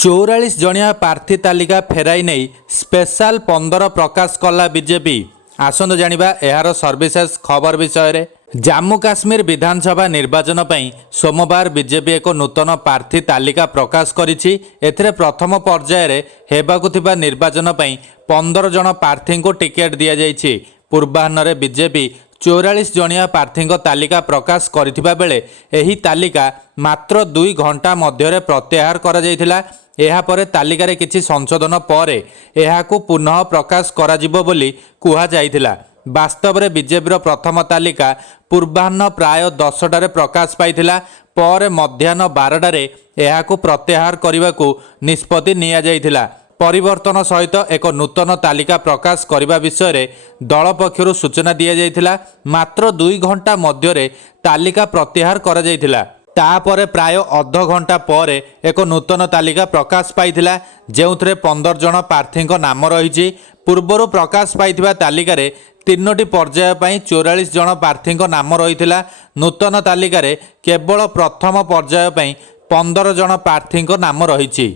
44 जणिया प्रार्थी तालिका फेराई नहीं स्पेशल 15 प्रकाश कला बीजेपी। आसंतु जानिबा एहार सर्विसेस खबर विषय रे। जम्मू काश्मीर विधानसभा निर्वाचन पई सोमवार बीजेपी एक नूतन प्रार्थी तालिका प्रकाश करिछि। एथिरे प्रथम पर्याय रे हेबाकु थिबा निर्वाचन पई 15 जण प्रार्थी को टिकेट दिया जाइछि। पूर्वाह्न रे बीजेपी 44 जणिया प्रार्थी तालिका प्रकाश करथिबा बेले एही तालिका मात्र 2 घंटा मध्य प्रत्याहार करा जायथिला। एहा परे तालिकारे किछि संशोधन परे एहाकु पुनः प्रकाश कराजिबो बोली कुहा जायथिला। वास्तव में बीजेपी प्रथम तालिका पूर्वाह्न प्राय 10टारे प्रकाश पाइथिला। पर मध्याह्न 12टारे एहाकु प्रत्याहार करने निष्पत्ति निया जायथिला। परिवर्तन सहित एक नूतन तालिका प्रकाश करने विषय रे दल पक्षरु सूचना दिया जायथिला। मात्र 2 घंटा मध्य तालिका प्रत्याहार करा जायथिला। तापरे प्राय अध घंटा पर एक नूतन तालिका प्रकाश पाइथिला, जेउथरे 15 जण प्रार्थी नाम रही। पूर्वर प्रकाश पाइथिबा तालिकारे 3टी पर्याय पई 44 जण प्रार्थी नाम रही। नूतन तालिकारे केवल प्रथम पर्याय पई 15 जण प्रार्थी नाम रही।